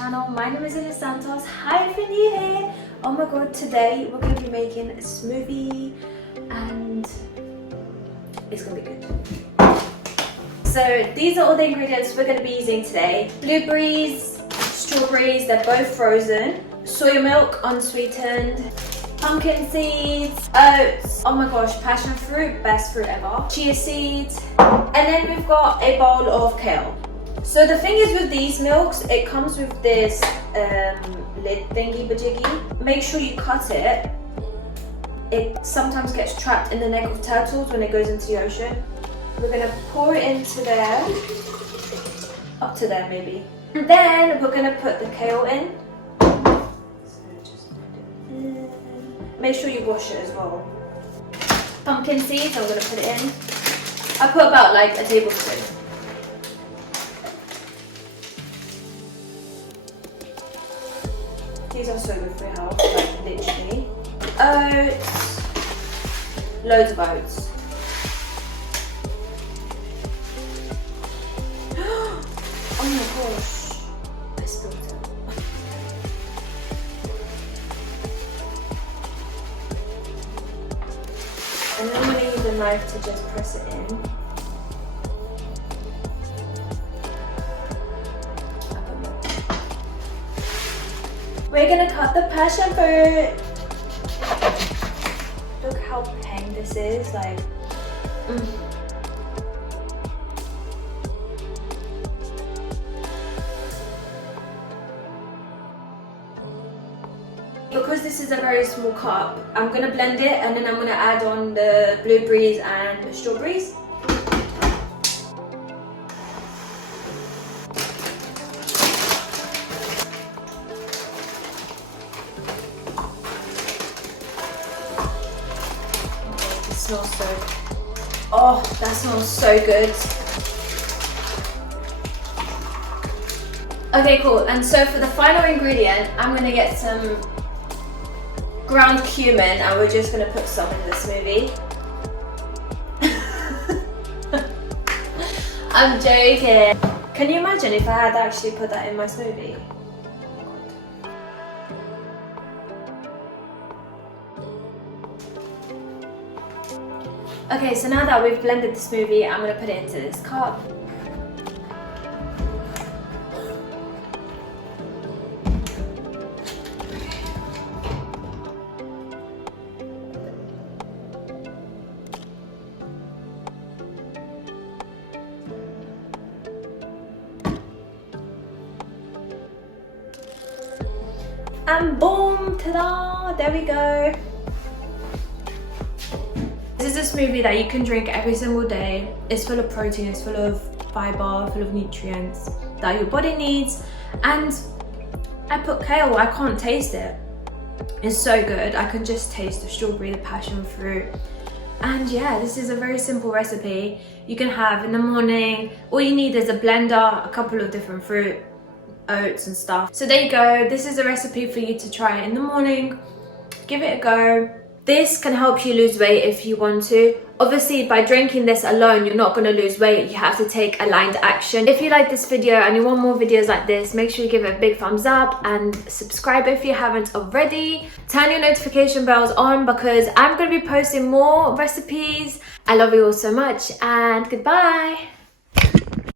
channel. My name is Ina Santos. Hi, if you're new here. Oh my god, today we're going to be making a smoothie and it's going to be good. So these are all the ingredients we're going to be using today. Blueberries, strawberries, they're both frozen. Soy milk, unsweetened. Pumpkin seeds, oats, oh my gosh, passion fruit, best fruit ever. Chia seeds, and then we've got a bowl of kale. So the thing is with these milks, it comes with this lid thingy bajiggy. Make sure you cut it. It sometimes gets trapped in the neck of turtles when it goes into the ocean. We're gonna pour it into there, up to there maybe. And then we're gonna put the kale in. Make sure you wash it as well. Pumpkin seeds, I'm gonna put it in. I put about like a tablespoon. These are so good for your health, like literally. Oats, loads of oats. Oh my gosh, I spilled it. And then I'm going to use a knife to just press it in. We're going to cut the passion fruit. Look how pink this is, like. Because this is a very small cup, I'm going to blend it and then I'm going to add on the blueberries and the strawberries. It smells so, oh, that smells so good. Okay, cool. And so for the final ingredient, I'm going to get some ground cumin and we're just going to put some in the smoothie. I'm joking. Can you imagine if I had actually put that in my smoothie? Okay, so now that we've blended the smoothie, I'm going to put it into this cup. And boom, ta-da, there we go. This is a smoothie that you can drink every single day. It's full of protein, it's full of fiber, full of nutrients that your body needs. And I put kale, I can't taste it. It's so good. I can just taste the strawberry, the passion fruit. And yeah, this is a very simple recipe you can have in the morning. All you need is a blender, a couple of different fruit, oats and stuff. So there you go. This is a recipe for you to try in the morning. Give it a go. This can help you lose weight if you want to. Obviously, by drinking this alone, you're not going to lose weight. You have to take aligned action. If you like this video and you want more videos like this, make sure you give it a big thumbs up and subscribe if you haven't already. Turn your notification bells on because I'm going to be posting more recipes. I love you all so much and goodbye.